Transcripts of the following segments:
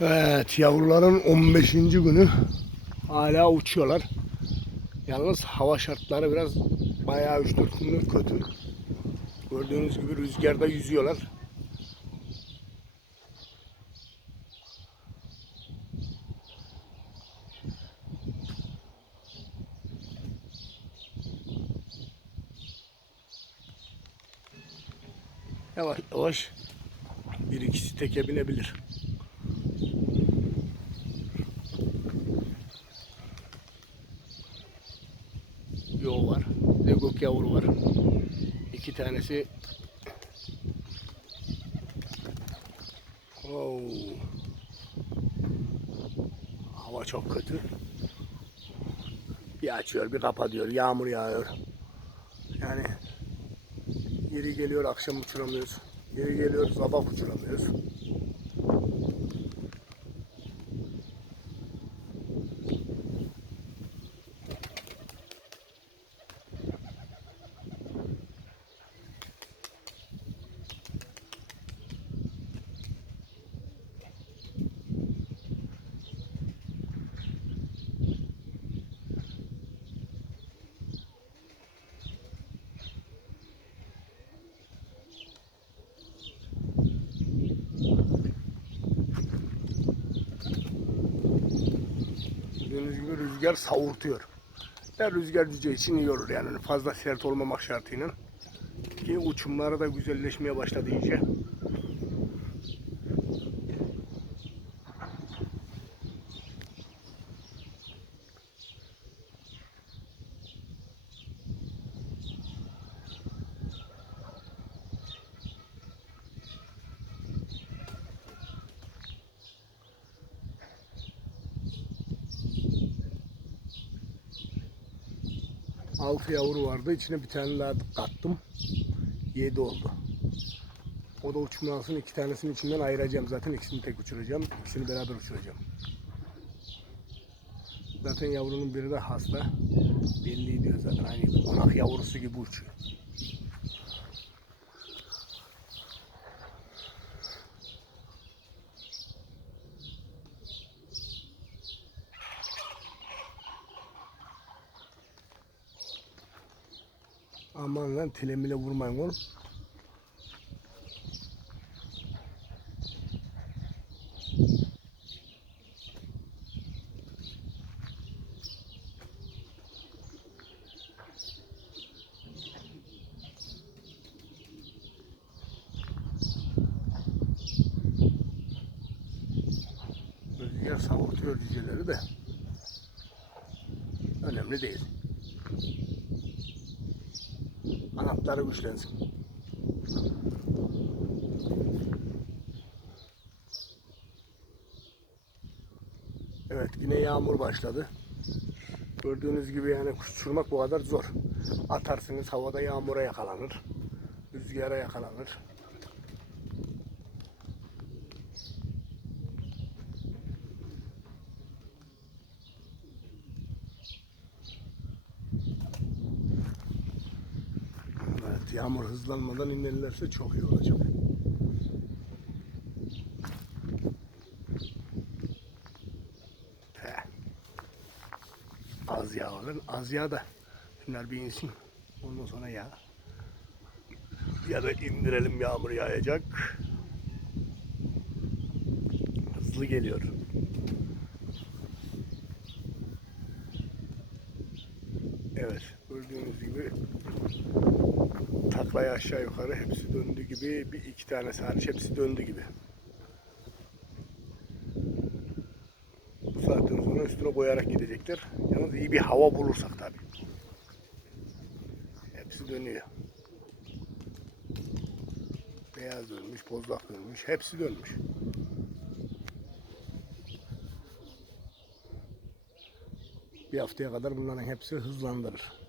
Evet yavruların 15. günü hala uçuyorlar. Yalnız hava şartları biraz bayağı 3-4 gündür kötü. Gördüğünüz gibi rüzgarda yüzüyorlar. Yavaş yavaş bir ikisi teke binebilir. Yo var. Legok yavru var. İki tanesi Oo. Hava çok kötü. Bir açıyor bir kapatıyor. Yağmur yağıyor. Yani yeri geliyor akşam uçuramıyoruz. Yeri geliyor sabah uçuramıyoruz. Gibi rüzgar savurtuyor. Ya rüzgar cüce için iyi olur yani fazla sert olmamak şartıyla. Ki uçumları da güzelleşmeye başladı iyice. Altı yavru vardı. İçine bir tane daha kattım. Yedi oldu. O da uçmasın. iki tanesini içinden ayıracağım. Zaten ikisini tek uçuracağım. İkisini beraber uçuracağım. Zaten yavrunun biri de hasta. Belli diyor zaten. Aynı konak yavrusu gibi uçuyor. Aman lan tilemile vurmayın oğlum. Rüzgar savurtuyor cüceleri de. Önemli değil. Kanatları güçlensin. Evet yine yağmur başladı. Gördüğünüz gibi yani kuş uçurmak bu kadar zor. Atarsınız havada yağmura yakalanır. Rüzgara yakalanır. Evet yağmur hızlanmadan inerlerse çok iyi olacak. He. Az yağ alın. Az yağ da şunlar bir insin. Ondan sonra yağ. Ya da indirelim yağmur yağacak. Hızlı geliyor. Evet gördüğünüz gibi taklaya aşağı yukarı hepsi döndü gibi bir iki tanesi hariç hepsi döndü gibi. Bu saatten sonra üstüne koyarak gidecekler. Yalnız iyi bir hava bulursak tabii. Hepsi dönüyor. Beyaz dönmüş, bozlak dönmüş, hepsi dönmüş. Bir haftaya kadar bunların hepsi hızlandırır.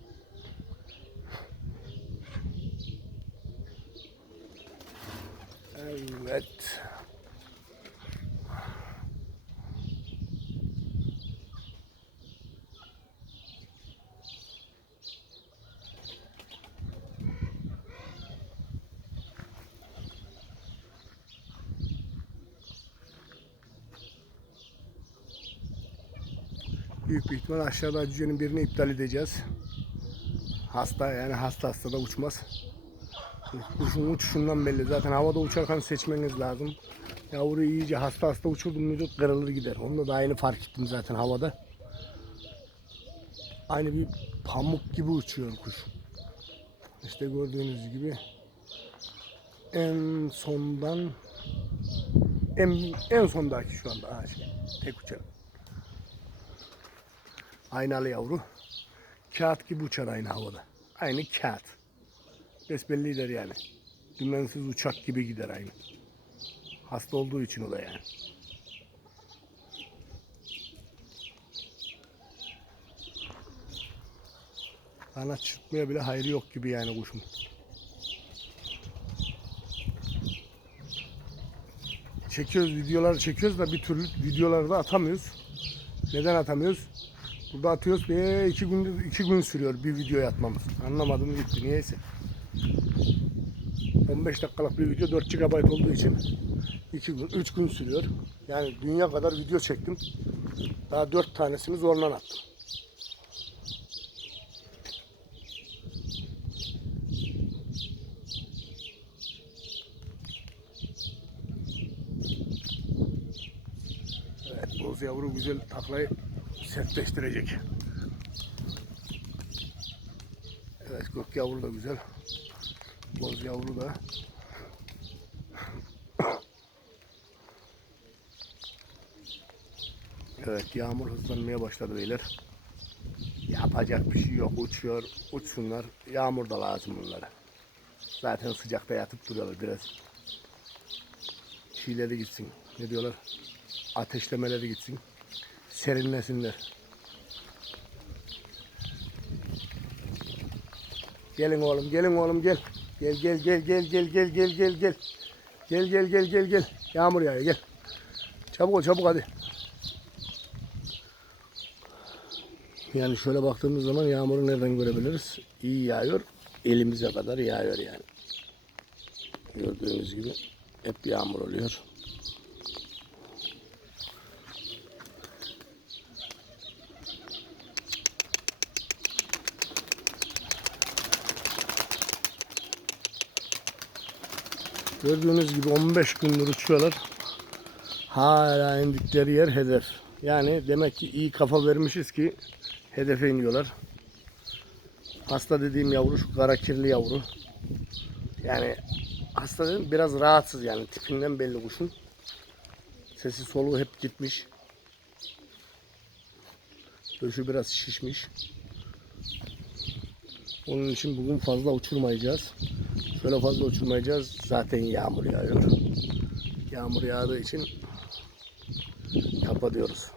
Evet. Büyük bir ihtimal aşağıda cücenin birini iptal edeceğiz. Hasta yani hasta hasta da uçmaz. Kuşun uçuşundan belli. Zaten havada uçarken seçmeniz lazım. Yavru iyice hasta hasta uçurdum muydu kırılır gider. Onu da aynı fark ettim zaten havada. Aynı bir pamuk gibi uçuyor kuş. İşte gördüğünüz gibi en sondan en, en sondaki şu anda ağaç. Tek uçan. Aynalı yavru. Kağıt gibi uçar aynı havada. Aynı kağıt. Besbellidir yani. Dümensiz uçak gibi gider aynı. Hasta olduğu için o da yani. Kanat çırpmaya bile hayrı yok gibi yani kuşun. Çekiyoruz videolar çekiyoruz da bir türlü videoları da atamıyoruz. Neden atamıyoruz? Burada atıyoruz ve iki gün iki gün sürüyor bir video atmamız. Anlamadım gitti niyeyse. 15 dakikalık bir video 4 GB olduğu için 2 gün 3 gün sürüyor. Yani dünya kadar video çektim. Daha 4 tanesini zorla attım. Evet, boz yavru güzel taklayı sertleştirecek. Evet, gök yavru da güzel. Boz yavru da. Evet, yağmur hızlanmaya başladı beyler. Yapacak bir şey yok. Uçuyor, uçsunlar. Yağmur da lazım bunlara. Zaten sıcakta yatıp duruyorlar biraz. Şeyleri gitsin. Ne diyorlar? Ateşlemeleri gitsin. Serinlesinler. Gelin oğlum, gelin oğlum gel. Gel gel gel gel gel gel gel gel gel. Gel gel gel gel gel. Yağmur yağıyor gel. Çabuk ol çabuk hadi. Yani şöyle baktığımız zaman yağmuru nereden görebiliriz? İyi yağıyor. Elimize kadar yağıyor yani. Gördüğünüz gibi hep yağmur oluyor. Gördüğünüz gibi 15 gündür uçuyorlar. Hala indikleri yer hedef. Yani demek ki iyi kafa vermişiz ki hedefe iniyorlar. Hasta dediğim yavru şu kara kirli yavru. Yani hasta dedim biraz rahatsız yani tipinden belli kuşun. Sesi soluğu hep gitmiş. Döşü biraz şişmiş. Onun için bugün fazla uçurmayacağız. Şöyle fazla uçurmayacağız. Zaten yağmur yağıyor. Yağmur yağdığı için kapatıyoruz.